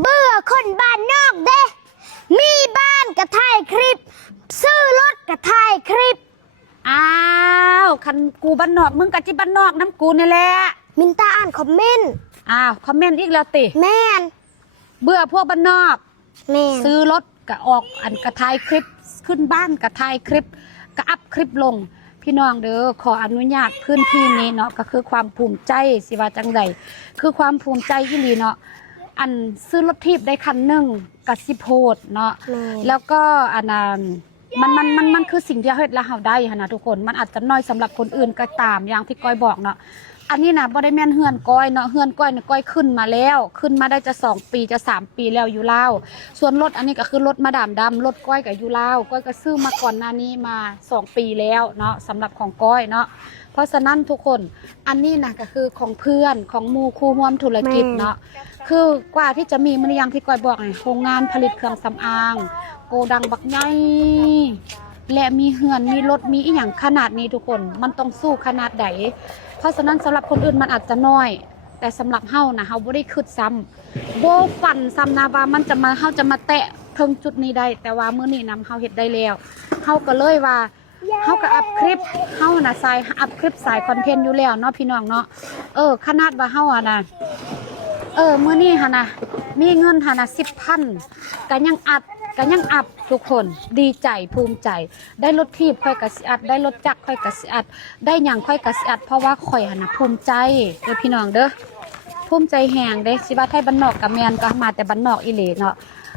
เบื่อคนบ้านนอกเด้มีบ้านก็ถ่ายคลิปซื้อรถก็ถ่ายคลิปอ้าวคันกูบ้านนอกมึงกะจิบ้านนอกน้ำกูนี่แหละมินตาอ่านคอมเมนต์อ้าวคอมเมนต์อีกแล้วติแม่นเบื่อพวกบ้านนอกแม่นซื้อรถก็ออกอันกระถ่ายคลิปขึ้นบ้านกระถ่ายคลิปก็อัพคลิปลงพี่น้องเด้อขออนุญาตพื้นที่นี้เนาะก็คือความภูมิใจสิว่าจังใดคือความภูมิใจอีหลีเนาะอันซื้อรถทีบได้คันหนึ่งกับสิโพดเนาะแล้วก็อันนั้นมันคือสิ่งที่เฮ็ดแล้วเฮาได้หั่นนะทุกคนมันอาจจะน้อยสำหรับคนอื่นก็ตามอย่างที่ก้อยบอกเนาะอันนี้นะบ่ได้แม่นเฮือนก้อยเนาะเฮือนก้อยเนี่ยก้อยขึ้นมาแล้วขึ้นมาได้จะ2 ปีจะ3 ปีแล้วอยู่ลาวส่วนรถอันนี้ก็คือรถมาดามดำรถก้อยก็อยู่ลาวก้อยก็ซื้อมาก่อนหน้านี้มา2 ปีแล้วเนาะสำหรับของก้อยเนาะเพราะฉะนั้นทุกคนอันนี้นะก็คือของเพื่อนของหมู่คู่ร่วมธุรกิจเนาะคือกว่าที่จะมีมันอย่างที่ก้อยบอกไงโรงงานผลิตเครื่องสำอางโกดังบักใหญ่และมีเฮือนมีรถมีอีหยังขนาดนี้ทุกคนมันต้องสู้ขนาดใดเพราะฉะนั้นสำหรับคนอื่นมันอาจจะน้อยแต่สำหรับเฮานะเฮาบ่ได้คิดซ้ำบ่ฝันซ้ำนะว่ามันจะมาเฮาจะมาแตะถึงจุดนี้ได้แต่ว่ามื้อนี้นำเฮาเฮ็ดได้แล้วเฮาก็เลยว่าเฮาก็อัพคลิปเฮาน่ะสายอัพคลิปสายคอนเทนต์อยู่แล้วเนาะพี่น้องเนาะขนาดว่าเฮาอ่ะนะมื้อนี้หั่นน่ะมีเงินหั่นน่ะ 10,000 ก็ยังอัพทุกคนดีใจภูมิใจได้รถทีบค่อยกะสิอัดได้รถจักรค่อยกะสิอัดได้หยังค่อยกะสิอัดเพราะว่าข่อยหั่นน่ะภูมิใจเด้อพี่น้องเด้อภูมิใจแฮงเด้สิว่าไทยบ้านนอกก็แม่นก็มาแต่บ้านนอกอีหลีเนาะ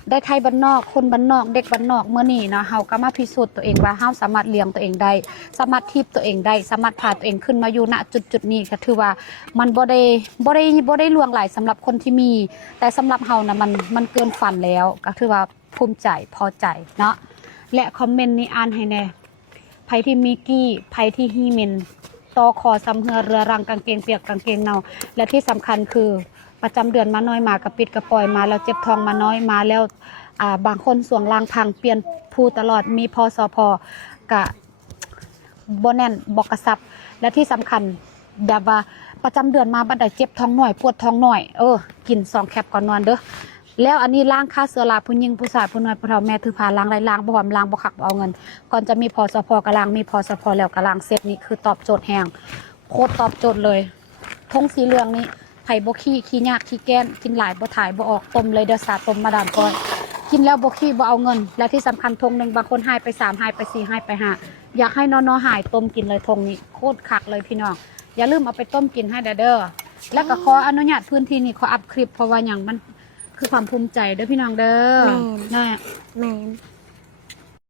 ได้ไทยบ้านนอกคนบ้านนอกเด็กบ้านนอกมื้อนี้เนาะเฮาก็มาพิสูจน์ตัวเองว่าเฮาสามารถเลี้ยงตัวเองได้สามารถทีบตัวเองได้สามารถพาตัวเองขึ้นมาอยู่ณจุดๆนี้ก็ถือว่ามันบ่ได้ล่วงหลายสำหรับคนที่มีแต่สำหรับเฮานะมันเกินฝันแล้วก็ถือว่าภูมิใจพอใจเนาะและคอมเมนต์นี้อ่านให้แน่ไผที่มีกี้ไผที่ฮีมินตอคอซ้ำเหือเรือรังกางเกงเปียกกางเกงเนาและที่สำคัญคือประจำเดือนมาน้อยมากระปิดกระปล่อยมาแล้วเจ็บท้องมาน้อยมาแล้วบางคนส่วงล่างพังเปลี่ยนผู้ตลอดมีพอสพกะบ่แน่นบอกกระซับและที่สำคัญแบบว่าประจำเดือนมาบัดใดเจ็บท้องหน่อยปวดท้องหน่อยกิน2 แคปก่อนนอนเด้อแล้วอันนี้ล้างค่าเสื้อลาผู้หญิงผู้ชายผู้น้อยผู้เฒ่าแม่ถือพาล้างไรล้างบ่หอมล้างบ่คักบ่เอาเงินก่อนจะมีพอสพกะล้างมีพอสพแล้วกะล้างเสร็จนี่คือตอบโจทย์แฮงโคตรตอบโจทย์เลยทงสีเหลืองนี่ไผ่บ่ขี้ยากขี้แก้นกินหลายบ่ถ่ายบ่ออกต้มเลยเด้อสาต้มมาดามก้อยกินแล้วบ่ขี้บ่เอาเงินและที่สำคัญทงนึงบางคนหายไป3หายไป4หายไป5อยากให้น้อๆหายต้มกินเลยทงนี้โคตรคักเลยพี่น้องอย่าลืมเอาไปต้มกินให้เด้อแล้วก็ขออนุญาตพื้นที่นี้ขออัพคลิปเพราะว่าหยังมันคือความภูมิใจเด้อพี่น้องเด้อแม่น